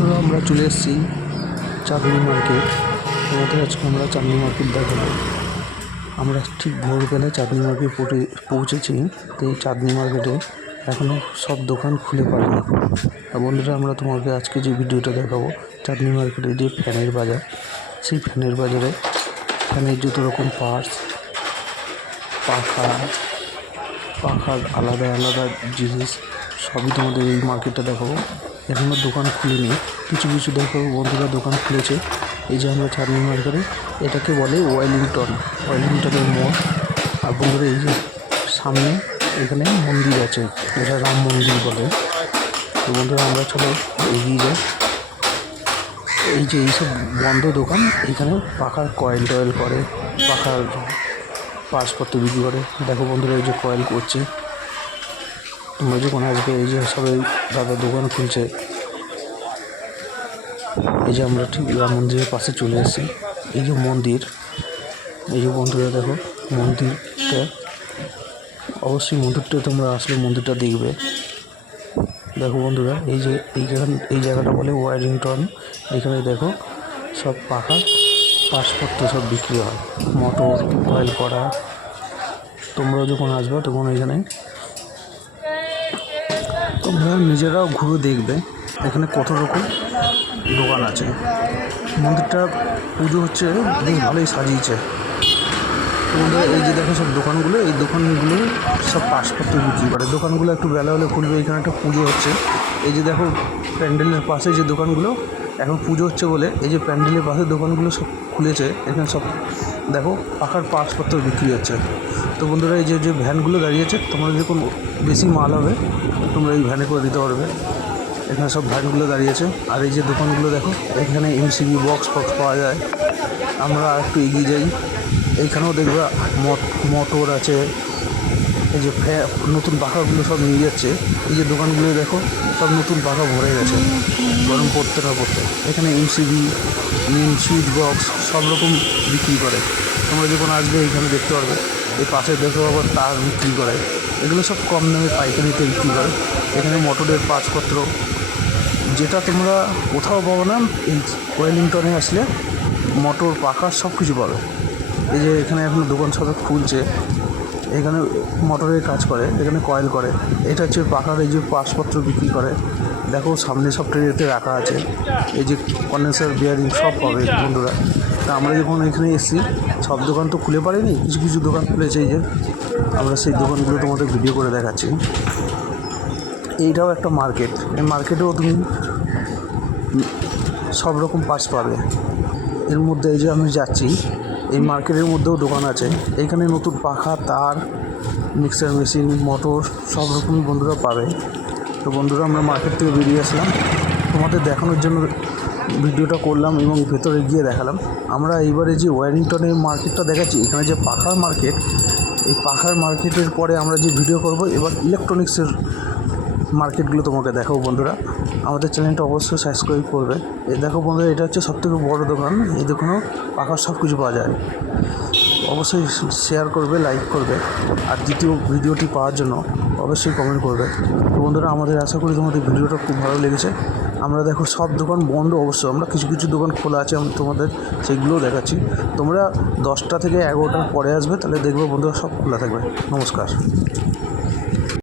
বন্ধুরা আমরা চলে এসেছি চাঁদনি মার্কেট। তোমাদের আজকে আমরা চাঁদনি মার্কেট দেখাবো। আমরা ঠিক ভোরবেলায় চাঁদনি মার্কেট পৌঁছেছি। তো এই চাঁদনি মার্কেটে এখনও সব দোকান খুলে পারেনি। আর বন্ধুরা আমরা তোমাকে আজকে যে ভিডিওটা দেখাবো চাঁদনি মার্কেটে যে ফ্যানের বাজার, সেই ফ্যানের বাজারে ফ্যানের যত রকম পার্টস, পাখার আলাদা আলাদা জিনিস সবই তোমাদের এই মার্কেটটা দেখাবো। এখনও দোকান খুলেনি, কিছু কিছু দেখাবো বন্ধুরা দোকান খুলেছে। এই যে আমরা চাঁদনি মার্কেটে, এটাকে বলে ওয়েলিংটনের মোড়। আর বন্ধুরা এই যে সামনে এখানে মন্দির আছে, এটা রাম মন্দির বলে। তো বন্ধুরা আমরা চলো এগিয়ে যাই। এই যে এইসব বন্ধ দোকান, এখানে পাখার কয়েল টয়েল করে, পাখার পার্টসপত্র বিক্রি করে। দেখো বন্ধুরা এই যে কয়েল করছে। তোমরা যখন আসবে এই যে সবাই দাদা দোকান খুলছে। এই যে আমরা ঠিক রাম মন্দিরের পাশে চলে এসেছি। এই যে মন্দির, এই যে বন্ধুরা দেখো মন্দিরটা, অবশ্যই মন্দিরটা তোমরা আসলে মন্দিরটা দেখবে। দেখো বন্ধুরা এই যে এই জায়গাটা বলে ওয়েলিংটন। এখানে দেখো সব পাখার পার্টসপত্র সব বিক্রি হয়, মোটর কয়েল করা। তোমরা যখন আসবে তখন এখানে তোমরা নিজেরাও ঘুরে দেখবে এখানে কত রকম দোকান আছে। মন্দিরটা পুজো হচ্ছে, বেশ ভালোই সাজিয়েছে। তোমাদের এই যে দেখো সব দোকানগুলো, এই দোকানগুলো সব পার্টসপত্র বিক্রি করে। দোকানগুলো একটু বেলা হলে খুলবে, এখানে একটা পুজো হচ্ছে। এই যে দেখো প্যান্ডেলের পাশে যে দোকানগুলো, এখন পুজো হচ্ছে বলে এই যে প্যান্ডেলের পাশে দোকানগুলো সব খুলেছে। এখানে সব দেখো পাখার পার্টসপত্র বিক্রি হচ্ছে। তো বন্ধুরা এই যে ভ্যানগুলো দাঁড়িয়েছে, তোমরা যখন বেশি মাল হবে তোমরা এই ভ্যানে করে দিতে পারবে। এখানে সব ভ্যানগুলো দাঁড়িয়েছে। আর এই যে দোকানগুলো দেখো, এখানে এমসিবি বক্স পাওয়া যায়। আমরা একটু এগিয়ে যাই, এইখানেও দেখবে মোটর আছে। এই যে নতুন পাখাগুলো সব নিয়ে যাচ্ছে। এই যে দোকানগুলো দেখো সব নতুন পাখা ভরে গেছে, গরম পড়তে না পড়তে। এখানে এমসিবি সুইচ বক্স সব রকম বিক্রি করে। তোমরা যখন আসবে এইখানে দেখতে পারবে। এই পাশে দেখো আবার তার বিক্রি করে। এগুলো সব কম দামে পাইকারিতে বিক্রি করে। এখানে মোটরের পার্টসপত্র যেটা তোমরা কোথাও পাবো না, এই ওয়েলিংটনে আসলে মোটর পাখা সব কিছু পাবে। এই যে এখানে এখন দোকান সব খুলছে, এখানে মোটরের কাজ করে, এখানে কয়েল করে। এটা হচ্ছে পাখার এই যে পার্টসপত্র বিক্রি করে। দেখো সামনে সব ট্রেতে রাখা আছে। এই যে কন্ডেন্সার বিয়ারিং সব পাবে বন্ধুরা। তা আমরা যখন এখানে এসেছি, সব দোকান তো খুলে পারিনি, কিছু কিছু দোকান খুলেছে। এই যে আমরা সেই দোকানগুলো তোমাদের ভিডিও করে দেখাচ্ছি। এইটাও একটা মার্কেট, এই মার্কেটেও তুমি সব রকম পার্টস পাবে। এর মধ্যে এই যে আমি যাচ্ছি, এই মার্কেটের মধ্যেও দোকান আছে। এইখানে নতুন পাখা, তার, মিক্সার মেশিন, মোটর সব রকমই বন্ধুরা পাবে। তো বন্ধুরা আমরা মার্কেট থেকে বেরিয়ে আসলাম, তোমাদের দেখানোর জন্য ভিডিওটা করলাম এবং ভেতরে গিয়ে দেখালাম। আমরা এইবারে যে ওয়েলিংটনের মার্কেটটা দেখাচ্ছি, এখানে যে পাখার মার্কেট, এই পাখার মার্কেটের পরে আমরা যে ভিডিও করব এবার ইলেকট্রনিক্সের মার্কেটগুলো তোমাকে দেখাবো। বন্ধুরা আমাদের চ্যানেলটা অবশ্যই সাবস্ক্রাইব করবে। এই দেখো বন্ধুরা এটা হচ্ছে সবথেকে বড় দোকান। এই দোকানেও পাখার সব কিছু পাওয়া যায়। অবশ্যই শেয়ার করবে, লাইক করবে। আর দ্বিতীয় ভিডিওটি পাওয়ার জন্য অবশ্যই কমেন্ট করবে। তো বন্ধুরা আমাদের আশা করি তোমাদের ভিডিওটা খুব ভালো লেগেছে। আমরা দেখো সব দোকান বন্ধ, অবশ্যই আমরা কিছু কিছু দোকান খোলা আছে, আমি তোমাদের সেগুলোও দেখাচ্ছি। তোমরা 10টা থেকে 11টার পরে আসবে, তাহলে দেখবে বন্ধুরা সব খোলা থাকবে। নমস্কার।